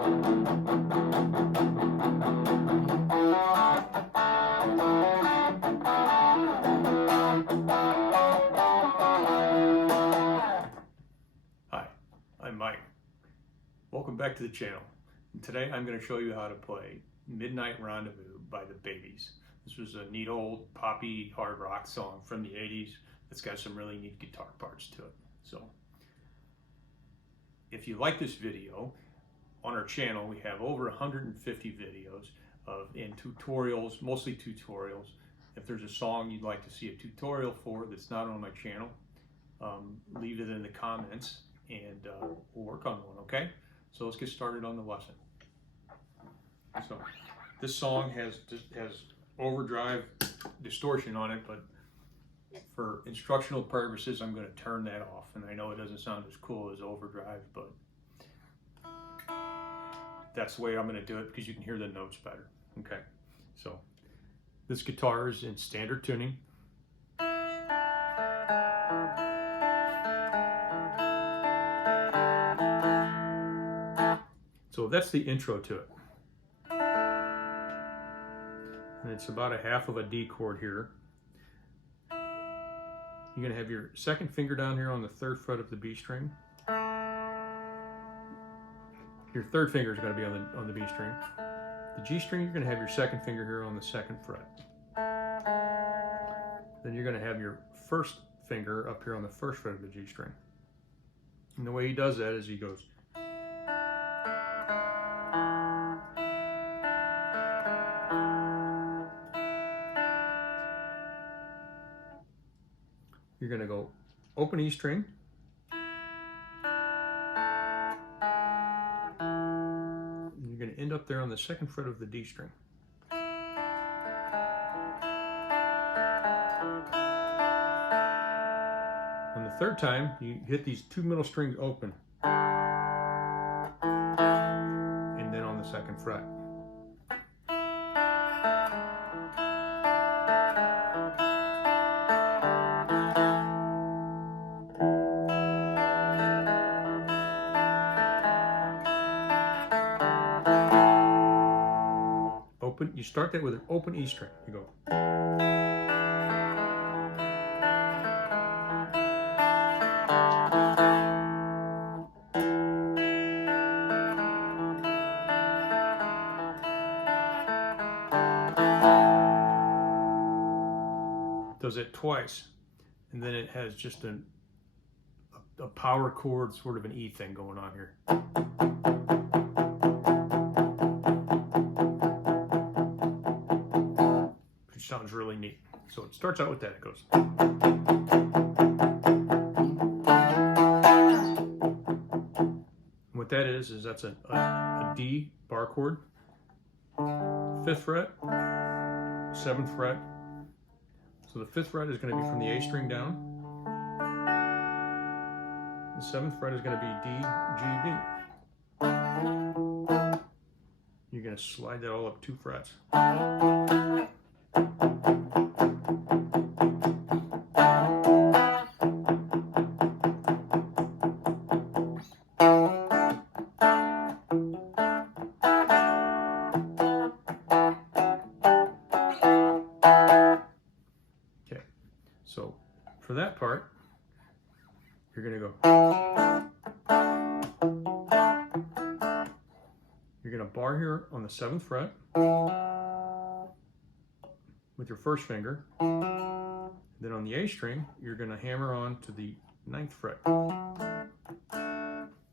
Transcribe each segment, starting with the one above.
Hi, I'm Mike. Welcome back to the channel. And today I'm going to show you how to play Midnight Rendezvous by the Babies. This was a neat old poppy hard rock song from the 80s that's got some really neat guitar parts to it. So if you like this video, on our channel we have over 150 videos and tutorials, mostly tutorials. If there's a song you'd like to see a tutorial for that's not on my channel, leave it in the comments and we'll work on one, okay? So let's get started on the lesson. So this song has overdrive distortion on it, but for instructional purposes I'm going to turn that off. And I know it doesn't sound as cool as overdrive, but that's the way I'm going to do it because you can hear the notes better. Okay, so this guitar is in standard tuning. So that's the intro to it. And it's about a half of a D chord here. You're going to have your second finger down here on the 3rd fret of the B string. Your 3rd finger is going to be on the B string. The G string, you're going to have your 2nd finger here on the 2nd fret. Then you're going to have your 1st finger up here on the 1st fret of the G string. And the way he does that is he goes. You're going to go open E string. And you're going to end up there on the 2nd fret of the D string. On the 3rd time, you hit these 2 middle strings open. And then on the 2nd fret. You start that with an open E string. You go. Does it twice, and then it has just a power chord, sort of an E thing going on here. Sounds really neat. So it starts out with that. It goes. And what that is that's a D bar chord, 5th fret, 7th fret. So the 5th fret is going to be from the A string down. The 7th fret is going to be D, G, B. You're going to slide that all up 2 frets. Okay, so for that part, you're going to go. You're going to bar here on the 7th fret with your 1st finger. Then on the A string, you're going to hammer on to the 9th fret.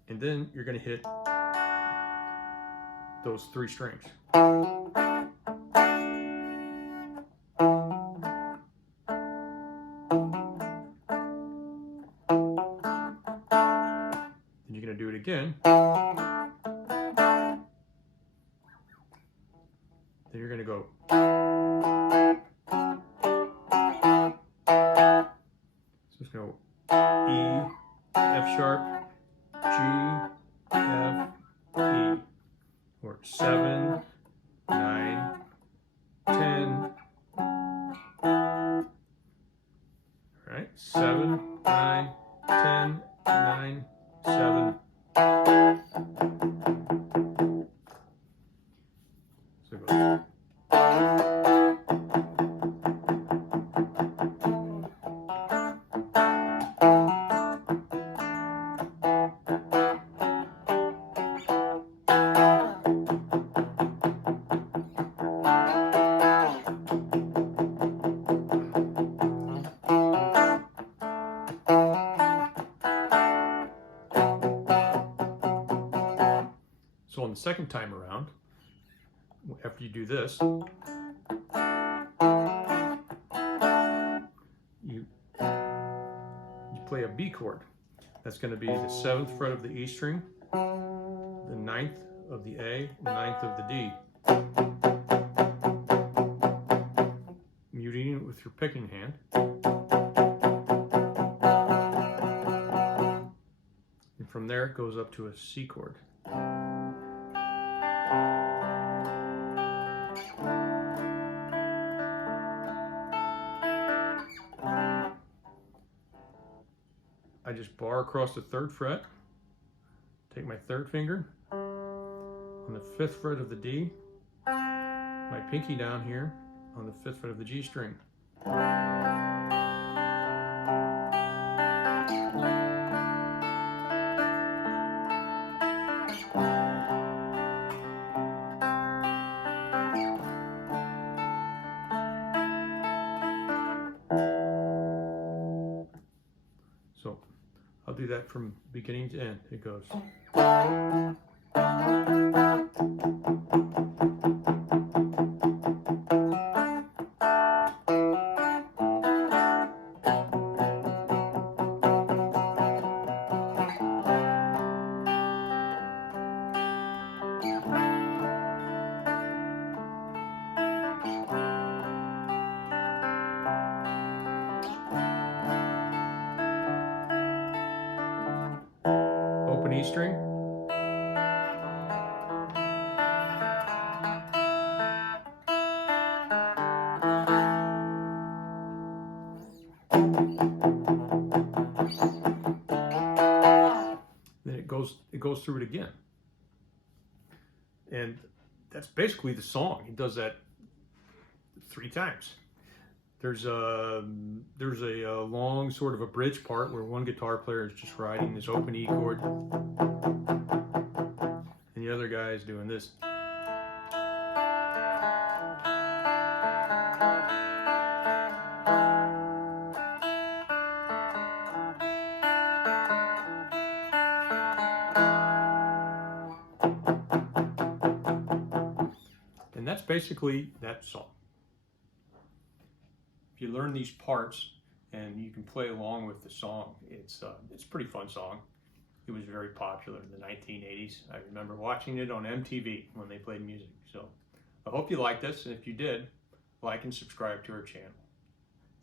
And then you're going to hit those 3 strings. Then you're going to do it again. Then you're going to go. So it's going to go E, F sharp, G, F, E, or 7, 9, 10. All right, 7, 9, 10, 9, 7. So on the second time around, after you do this, you play a B chord. That's going to be the 7th fret of the E string, the 9th of the A, 9th of the D. Muting it with your picking hand. And from there it goes up to a C chord. I just bar across the 3rd fret, take my 3rd finger, on the 5th fret of the D, my pinky down here on the 5th fret of the G string. So I'll do that from beginning to end. It goes. Open E string. Then it goes through it again. And that's basically the song. He does that 3 times. There's a long sort of a bridge part where one guitar player is just riding this open E chord, and the other guy is doing this. And that's basically that song. If you learn these parts and you can play along with the song, it's a pretty fun song. It was very popular in the 1980s. I remember watching it on MTV when they played music. So I hope you liked this, and if you did, like and subscribe to our channel.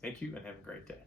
Thank you and have a great day.